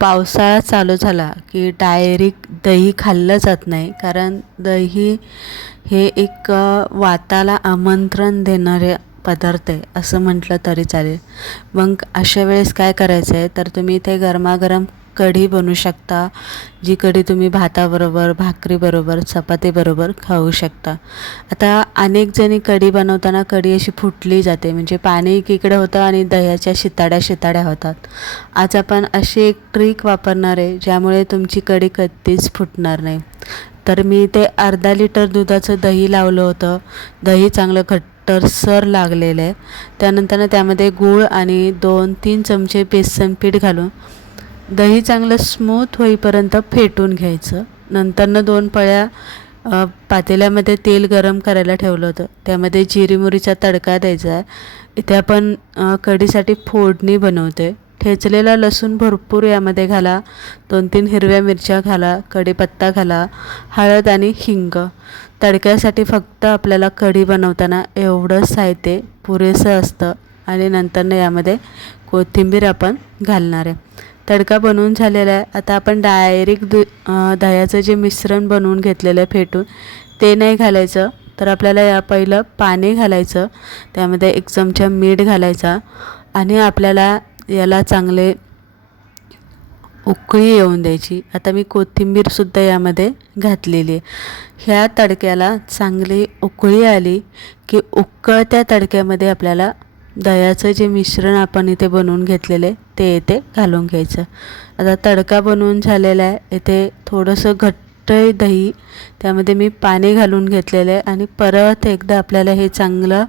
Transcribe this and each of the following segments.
पावसाळा चालू झाला की डायरेक्ट दही खाल्लं जात नाही, कारण दही हे एक वाताला आमंत्रण देणारे पदार्थ आहे असं म्हटलं तरी चालेल. मग अशा वेळेस काय करायचं आहे, तर तुम्ही इथे गरमागरम कढी बनवू शकता, जी कढी तुम्ही भाताबरोबर, भाकरीबरोबर, चपातीबरोबर खाऊ शकता. आता अनेक जणी कढी बनवताना कढी अशी फुटली जाते, म्हणजे पाणी एकीकडे होतं आणि दह्याच्या शिताड्या शिताड्या होतात. आज आपण अशी एक ट्रिक वापरणार आहे ज्यामुळे तुमची कढी कधीच फुटणार नाही. तर मी ते अर्धा लिटर दुधाचं दही लावलं होतं. दही चांगलं घट्टसर लागलेलं आहे. त्यानंतर त्यामध्ये गूळ आणि 2-3 चमचे बेसन पीठ घालून दही चांगलं स्मूथ होईपर्यंत फेटून घ्यायचं. नंतरनं 2 पळ्या पातेल्यामध्ये तेल गरम करायला ठेवलं होतं. त्यामध्ये जिरी मोहरीचा तडका द्यायचा आहे. इथे आपण कढीसाठी फोडणी बनवते. ठेचलेला लसूण भरपूर यामध्ये घाला, 2-3 हिरव्या मिरच्या घाला, कढीपत्ता घाला, हळद आणि हिंग. तडक्यासाठी फक्त आपल्याला कढी बनवताना एवढं साहित्य पुरेसं असतं आणि नंतरनं यामध्ये कोथिंबीर आपण घालणार आहे. तडका बनवून झालेला आहे. आता आपण डायरेक्ट दह्याचं जे मिश्रण बनवून घेतलेलं आहे फेटून, ते नाही घालायचं, तर आपल्याला या पहिलं पाणी घालायचं. त्यामध्ये 1 चमचा मीठ घालायचा आणि आपल्याला याला चांगले उकळी येऊन द्यायची. आता मी कोथिंबीरसुद्धा यामध्ये घातलेली आहे. ह्या तडक्याला चांगली उकळी आली की उकळत्या तडक्यामध्ये आपल्याला दह्याचं जे मिश्रण आपण इथे बनवून घेतलेले ते इथे घालून घ्यायचं. आता तडका बनवून झालेला आहे. इथे थोडंसं घट्ट दही, त्यामध्ये मी पाणी घालून घेतलेलं आहे आणि परत एकदा आपल्याला हे चांगलं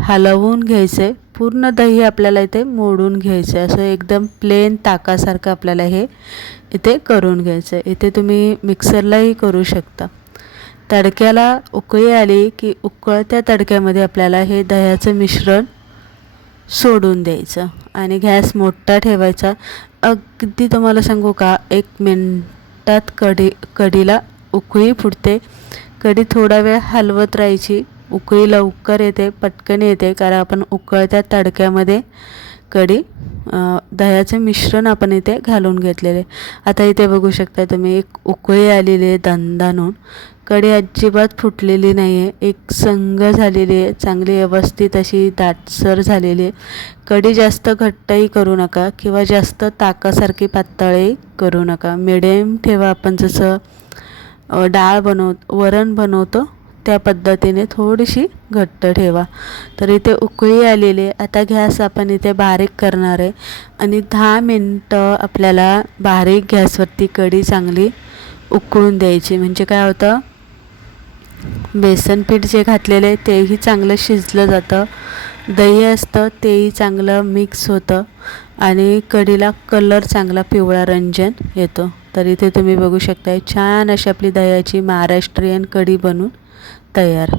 हलवून घ्यायचं आहे. पूर्ण दही आपल्याला इथे मोडून घ्यायचं आहे. असं एकदम प्लेन ताकासारखं आपल्याला हे इथे करून घ्यायचं आहे. इथे तुम्ही मिक्सरलाही करू शकता. तडक्याला उकळी आली की उकळत्या तडक्यामध्ये आपल्याला हे दह्याचं मिश्रण सोडून द्यायचं आणि गॅस मोठा ठेवायचा. अगदी तुम्हाला सांगू का, 1 मिनटात कढीला उकळी फुटते. कढी थोडा वेळ हलवत राहायची. उकळी लवकर येते, पटकन येते, कारण आपण उकळत्या तडक्यामध्ये कढी दह्याचे मिश्रण आपण इथे घालून घेतलेले. आता इथे बघू शकता तुम्ही, एक उकळी आलेली आहे दणदणून. कढी अजिबात फुटलेली नाही आहे, एक संग झालेली आहे, चांगली व्यवस्थित अशी दाटसर झालेली आहे. कढी जास्त घट्टही करू नका किंवा जास्त ताकासारखी पातळही करू नका. मिडियम ठेवा. आपण जसं वरण बनवतो त्या पद्धतीने थोडीशी घट्ट ठेवा. तर इथे उकळी आलेली आहे. आता गॅस आपण इथे बारीक करणार आहे आणि 10 मिनटं आपल्याला बारीक गॅसवरती कढी चांगली उकळून द्यायची. म्हणजे काय होतं, बेसन पीठ जे घातलेलं आहे तेही चांगलं शिजलं जातं, दही असतं तेही चांगलं मिक्स होतं आणि कढीला कलर चांगला पिवळा रंजन येतो. तर इथे तुम्ही बघू शकता, छान अशी आपली दह्याची महाराष्ट्रीयन कढी बनून तयार.